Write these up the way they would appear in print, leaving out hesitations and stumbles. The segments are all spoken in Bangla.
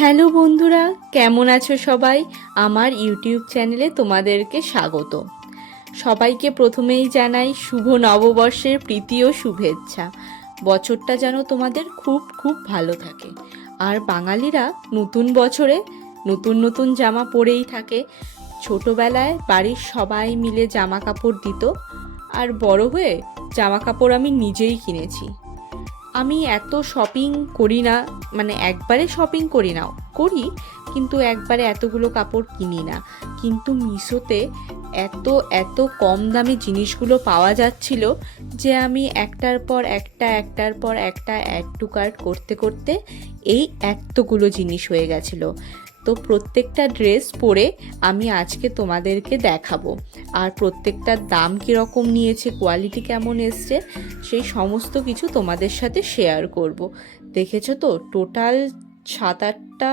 হ্যালো বন্ধুরা, কেমন আছো সবাই? আমার ইউটিউব চ্যানেলে তোমাদেরকে স্বাগত। সবাইকে প্রথমেই জানাই শুভ নববর্ষের প্রীতি ও শুভেচ্ছা। বছরটা যেন তোমাদের খুব খুব ভালো থাকে। আর বাঙালিরা নতুন বছরে নতুন নতুন জামা পরেই থাকে। ছোটবেলায় বাড়ির সবাই মিলে জামা কাপড় দিত, আর বড় হয়ে জামা কাপড় আমি নিজেই কিনেছি। আমি এত শপিং করি না, মানে একবারে শপিং করি না, করি কিন্তু একবারে এতগুলো কাপড় কিনি না। কিন্তু মিশোতে এত এত কম দামে জিনিসগুলো পাওয়া যাচ্ছিল যে আমি একটার পর একটা অ্যাড টু কার্ট করতে করতে এই এতগুলো জিনিস হয়ে গেছিলো। তো প্রত্যেকটা ড্রেস পরে আমি আজকে তোমাদেরকে দেখাবো, আর প্রত্যেকটার দাম কীরকম নিয়েছে, কোয়ালিটি কেমন এসছে, সেই সমস্ত কিছু তোমাদের সাথে শেয়ার করব। দেখেছো তো, টোটাল 7-8টা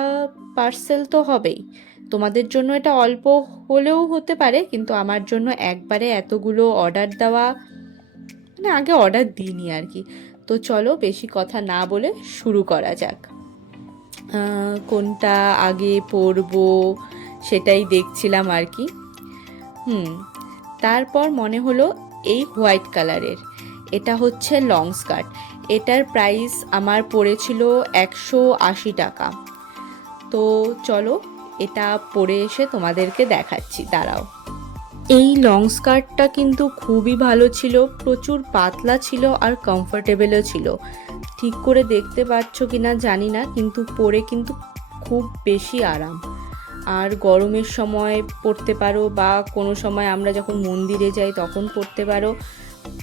পার্সেল তো হবেই। তোমাদের জন্য এটা অল্প হলেও হতে পারে, কিন্তু আমার জন্য একবারে এতগুলো অর্ডার দেওয়া, মানে আগে অর্ডার দিইনি আর কি। তো চলো বেশি কথা না বলে শুরু করা যাক। কোনটা আগে পরবো সেটাই দেখছিলাম আর কি। তারপর মনে হলো এই হোয়াইট কালারের, এটা হচ্ছে লং স্কার্ট। এটার প্রাইস আমার পড়েছিল 180 টাকা। তো চলো এটা পরে এসে তোমাদেরকে দেখাচ্ছি, দাঁড়াও। এই লং স্কার্টটা কিন্তু খুবই ভালো ছিল, প্রচুর পাতলা ছিল আর কমফোর্টেবলও ছিল। ঠিক করে দেখতে পাচ্ছ কিনা জানি না, কিন্তু পরে কিন্তু খুব বেশি আরাম। আর গরমের সময় পরতে পারো, বা কোনো সময় আমরা যখন মন্দিরে যাই তখন পরতে পারো।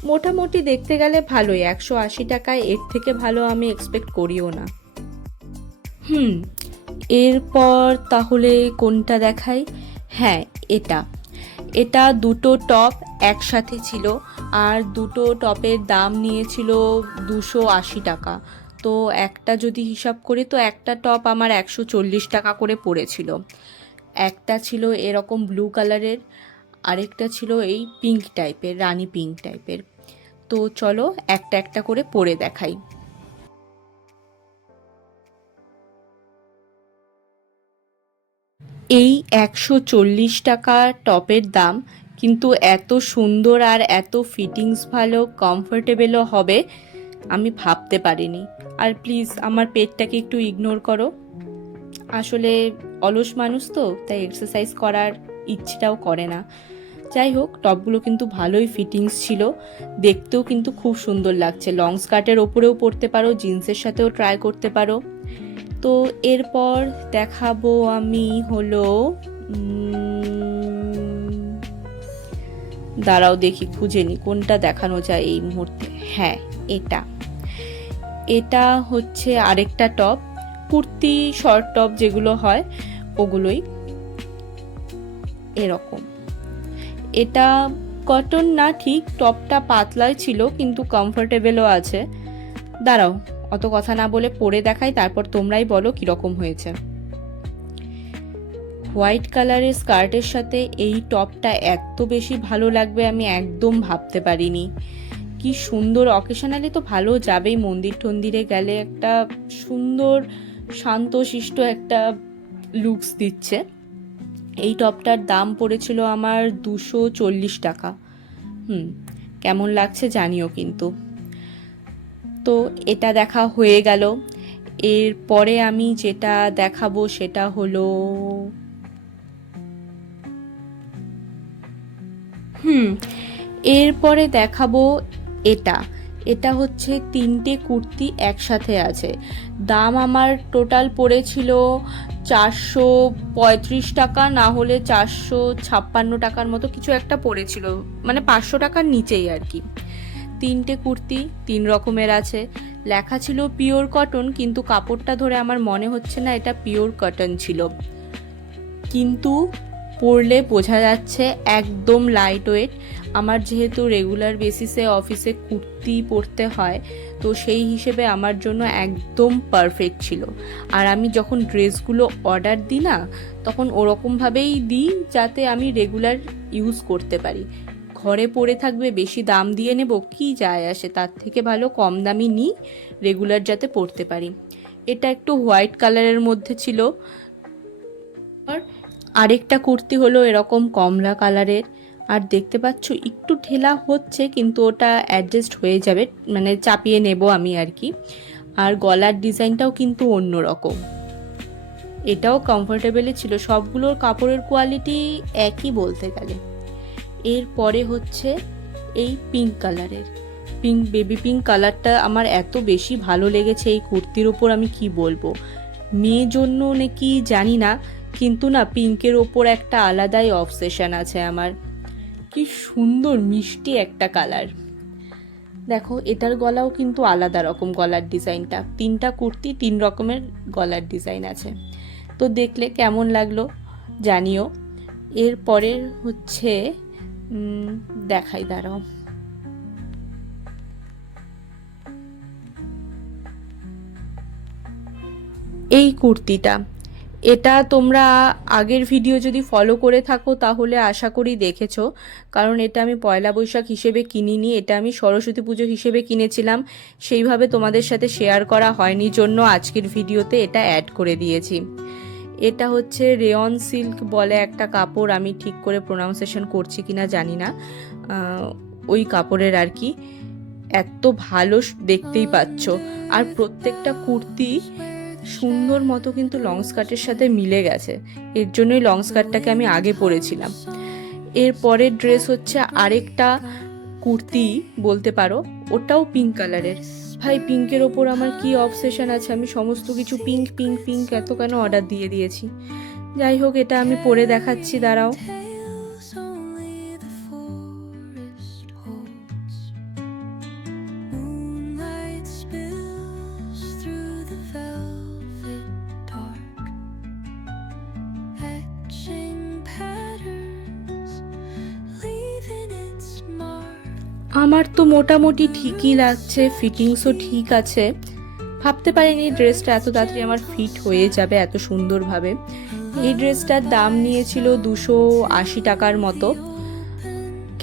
মোটামুটি দেখতে গেলে ভালোই, 180 টাকায় এর থেকে ভালো আমি এক্সপেক্ট করিও না। এরপর তাহলে কোনটা দেখাই? হ্যাঁ, এটা এটা দুটো টপ একসাথে ছিল, আর দুটো টপের দাম নিয়েছিল 280 টাকা। তো একটা যদি হিসাব করি তো একটা টপ আমার 140 টাকা করে পড়েছিল। একটা ছিল এরকম ব্লু কালারের, আরেকটা ছিল এই পিঙ্ক টাইপের, রানী পিঙ্ক টাইপের। তো চলো একটা একটা করে পরে দেখাই। এই 140 টাকা টপের দাম, কিন্তু এত সুন্দর আর এত ফিটিংস ভালো, কমফোর্টেবলও হবে আমি ভাবতে পারিনি। আর প্লিজ আমার পেটটাকে একটু ইগনোর করো, আসলে অলস মানুষ তো, তাই এক্সারসাইজ করার ইচ্ছেটাও করে না। যাই হোক, টপগুলো কিন্তু ভালোই ফিটিংস ছিল, দেখতেও কিন্তু খুব সুন্দর লাগছে। লং স্কার্টের ওপরেও পরতে পারো, জিন্সের সাথেও ট্রাই করতে পারো। তো এরপর দেখাবো আমি হলো, দাঁড়াও দেখি খুঁজে নি কোনটা দেখানো যায় এই মুহূর্তে। হ্যাঁ, এটা এটা হচ্ছে আরেকটা টপ, কুর্তি শর্ট টপ যেগুলো হয় ওগুলোই এরকম। এটা কটন না ঠিক, টপটা পাতলাই ছিল কিন্তু কমফোর্টেবলও আছে। দাঁড়াও অত কথা না বলে পরে দেখাই, তারপর তোমরাই বলো কিরকম হয়েছে। হোয়াইট কালারের স্কার্টের সাথে এই টপটা এত বেশি ভালো লাগবে আমি একদম ভাবতে পারিনি। কি সুন্দর, অকেশনালি তো ভালো যাবেই, মন্দির টন্দিরে গেলে একটা সুন্দর শান্তশিষ্ট একটা লুকস দিচ্ছে। এই টপটার দাম পড়েছিল আমার 240 টাকা। কেমন লাগছে জানিও কিন্তু। তো এটা দেখা হয়ে গেল। এরপরে আমি যেটা দেখাবো সেটা হলো, এরপরে দেখাবো এটা। এটা হচ্ছে 3টে কুর্তি একসাথে আছে। দাম আমার টোটাল পড়েছিল 435 টাকা, না হলে 456 টাকার মতো কিছু একটা পড়েছিল, মানে 500 টাকার নিচেই আর কি। 3টে কুর্তি 3 রকমের আছে, লেখা ছিল পিওর কটন, কিন্তু কাপড়টা ধরে আমার মনে হচ্ছে না এটা পিওর কটন ছিল, কিন্তু পরলে বোঝা যাচ্ছে একদম লাইট ওয়েট। আমার যেহেতু রেগুলার বেসিসে অফিসে কুর্তি পরতে হয়, তো সেই হিসেবে আমার জন্য একদম পারফেক্ট ছিল। আর আমি যখন ড্রেসগুলো অর্ডার দিই না, তখন ওরকমভাবেই দিই যাতে আমি রেগুলার ইউজ করতে পারি। ঘরে পড়ে থাকবে, বেশি দাম দিয়ে নেব, কি যায় আসে, তার থেকে ভালো কম দামি নিই, রেগুলার যাতে পরতে পারি। এটা একটু হোয়াইট কালারের মধ্যে ছিল। আর আরেকটা কুর্তি হলো এরকম কমলা কালারের, আর দেখতে পাচ্ছ একটু ঠেলা হচ্ছে কিন্তু ওটা অ্যাডজাস্ট হয়ে যাবে, মানে চাপিয়ে নেব আমি আর কি। আর গলার ডিজাইনটাও কিন্তু অন্য রকম, এটাও কমফোর্টেবলই ছিল। সবগুলোর কাপড়ের কোয়ালিটি একই বলতে গেলে। এরপরে হচ্ছে এই পিঙ্ক কালারের, বেবি পিঙ্ক কালারটা আমার এত বেশি ভালো লেগেছে এই কুর্তির ওপর, আমি কি বলবো। মেয়ের জন্য নাকি জানি না, কিন্তু না পিঙ্কের ওপর একটা আলাদাই অবসেশন আছে আমার। কি সুন্দর মিষ্টি একটা কালার। দেখো এটার গলাও কিন্তু আলাদা রকম, গলার ডিজাইনটা। 3টা কুর্তি 3 রকমের গলার ডিজাইন আছে। তো দেখলে কেমন লাগলো জানিও। এরপরের হচ্ছে দেখাই, দাঁড়াও। এই কুর্তিটা, এটা তোমরা আগের ভিডিও যদি ফলো করে থাকো তাহলে আশা করি দেখেছো, কারণ এটা আমি পয়লা বৈশাখ হিসেবে কিনিনি, এটা আমি সরস্বতী পুজো হিসেবে কিনেছিলাম। সেইভাবে তোমাদের সাথে শেয়ার করা হয়নি জন্য আজকের ভিডিওতে এটা অ্যাড করে দিয়েছি। এটা হচ্ছে রেয়ন সিল্ক বলে একটা কাপড়, আমি ঠিক করে প্রোনাউন্সিয়েশন করছি কিনা জানি না, ওই কাপড়ের আর কি। এত ভালো দেখতেই পাচ্ছ। আর প্রত্যেকটা কুর্তি সুন্দর মতো কিন্তু লং স্কার্টের সাথে মিলে গেছে, এর জন্যই লং স্কার্টটাকে আমি আগে পরেছিলাম। এরপরের ড্রেস হচ্ছে আরেকটা কুর্তি বলতে পারো, ওটাও পিঙ্ক কালারের। ভাই পিঙ্কের ওপর আমার কি অবসেশন আছে, আমি সমস্ত কিছু পিঙ্ক পিঙ্ক পিঙ্ক এত কেন অর্ডার দিয়ে দিয়েছি। যাই হোক, এটা আমি পরে দেখাচ্ছি, দাঁড়াও। আমার তো মোটামুটি ঠিকই লাগছে, ফিটিংসও ঠিক আছে। ভাবতে পারিনি ড্রেসটা এত তাড়াতাড়ি আমার ফিট হয়ে যাবে এত সুন্দরভাবে। এই ড্রেসটার দাম নিয়েছিল 280 টাকার মতো।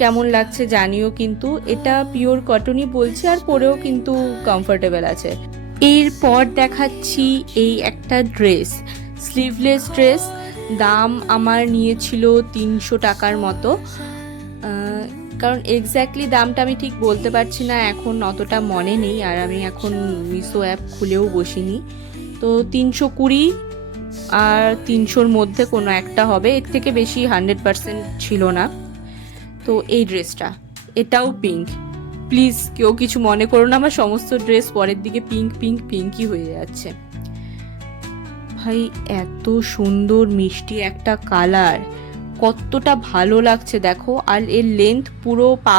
কেমন লাগছে জানিও কিন্তু। এটা পিওর কটনই বলছে, আর পরেও কিন্তু কমফোর্টেবল আছে। এরপর দেখাচ্ছি এই একটা ড্রেস, স্লিভলেস ড্রেস। দাম আমার নিয়েছিল 300 টাকার মতো, কারণ এক্স্যাক্টলি দামটা আমি ঠিক বলতে পারছি না এখন, অতটা মনে নেই, আর আমি এখন মিশো অ্যাপ খুলেও বসিনি। তো 320 আর 300-র মধ্যে কোনো একটা হবে, এর থেকে বেশি 100% ছিল না। তো এই ড্রেসটা, এটাও পিঙ্ক। প্লিজ কেউ কিছু মনে করো না, আমার সমস্ত ড্রেস পরের দিকে পিঙ্ক পিঙ্ক পিঙ্কই হয়ে যাচ্ছে। ভাই এত সুন্দর মিষ্টি একটা কালার, কতটা ভালো লাগছে দেখো। আর এর লেন্থ পুরো পা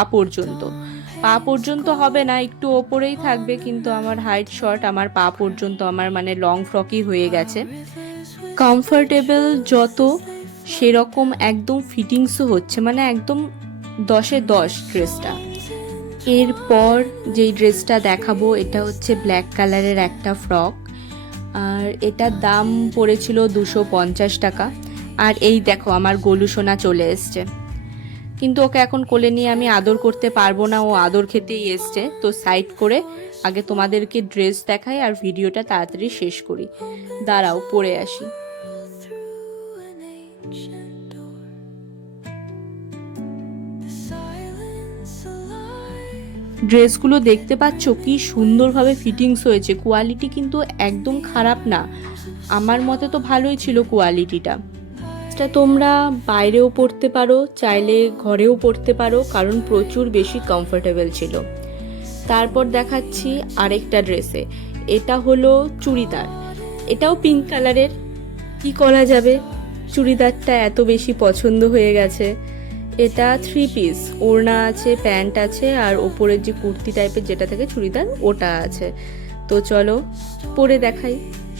পর্যন্ত হবে না, একটু ওপরেই থাকবে, কিন্তু আমার হাইট শর্ট, আমার পা পর্যন্ত আমার মানে লং ফ্রকই হয়ে গেছে। কমফোর্টেবল যত সেরকম একদম ফিটিংসও হচ্ছে, মানে একদম 10-এ 10 ড্রেসটা। এরপর যেই ড্রেসটা দেখাবো এটা হচ্ছে ব্ল্যাক কালারের একটা ফ্রক, আর এটার দাম পড়েছিল 250 টাকা। আর এই দেখো আমার গোলু সোনা চলে এসছে, কিন্তু ওকে এখন কোলে নিয়ে আমি আদর করতে পারবো না, ও আদর খেতেই এসছে। তো সাইড করে আগে তোমাদেরকে ড্রেস দেখাই আর ভিডিওটা তাড়াতাড়ি শেষ করি। দাঁড়াও পরে আসি। ড্রেসগুলো দেখতে পাচ্ছ কি সুন্দরভাবে ফিটিংস হয়েছে, কোয়ালিটি কিন্তু একদম খারাপ না, আমার মতে তো ভালোই ছিল কোয়ালিটিটা। এটা তোমরা বাইরেও পরতে পারো, চাইলে ঘরেও পরতে পারো, কারণ প্রচুর বেশি কমফোর্টেবল ছিল। তারপর দেখাচ্ছি আরেকটা ড্রেসে, এটা হলো চুড়িদার, এটাও পিঙ্ক কালারের। কি করা যাবে, চুড়িদারটা এত বেশি পছন্দ হয়ে গেছে। এটা 3 পিস, ওড়না আছে, প্যান্ট আছে, আর ওপরের যে কুর্তি টাইপের যেটা থাকে চুড়িদার ওটা আছে। তো চলো পরে দেখাই,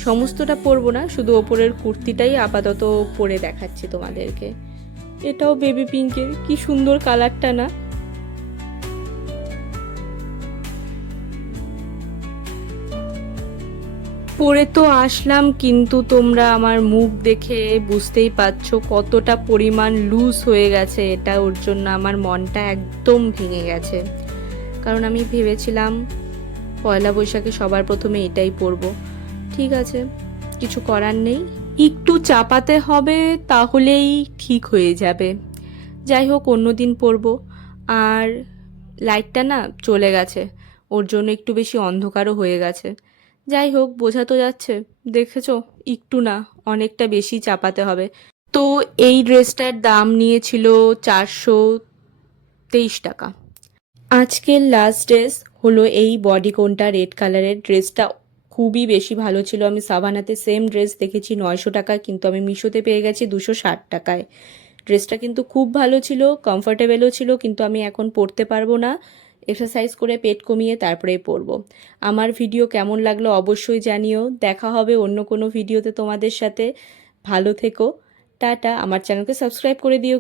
সমস্তটা পরবো না, শুধু ওপরের কুর্তিটাই আপাতত পরে দেখাচ্ছি তোমাদেরকে। এটাও বেবি পিঙ্কের, কি সুন্দর কালারটা না। পরে তো আসলাম, কিন্তু তোমরা আমার মুখ দেখে বুঝতেই পারছো কতটা পরিমাণ লুজ হয়ে গেছে এটা, ওর জন্য আমার মনটা একদম ভেঙে গেছে। কারণ আমি ভেবেছিলাম পয়লা বৈশাখে সবার প্রথমে এটাই পরবো, ঠিক আছে, কিছু করার নেই, একটু চাপাতে হবে, তাহলেই ঠিক হয়ে যাবে। যাই হোক, অন্যদিন পরবো। আর লাইটটা না চলে গেছে, ওর জন্য একটু বেশি অন্ধকারও হয়ে গেছে। যাই হোক, বোঝা তো যাচ্ছে, দেখেছো, একটু না অনেকটা বেশি চাপাতে হবে। তো এই ড্রেসটার দাম নিয়েছিল 423 টাকা। আজকের লাস্ট ড্রেস হলো এই বডিকোনটা, রেড কালারের ড্রেসটা খুবই বেশি ভালো ছিল। আমি সাভানাতে সেম ড্রেস দেখেছি 900 টাকা, কিন্তু আমি মিশোতে পেয়ে গেছি 260 টাকায়। ড্রেসটা কিন্তু খুব ভালো ছিল, কমফোর্টেবলও ছিল, কিন্তু আমি এখন পরতে পারবো না। এক্সারসাইজ করে পেট কমিয়ে তারপরেই পরবো। আমার ভিডিও কেমন লাগলো অবশ্যই জানিও। দেখা হবে অন্য কোনো ভিডিওতে তোমাদের সাথে। ভালো থেকো, টাটা। আমার চ্যানেলকে সাবস্ক্রাইব করে দিও।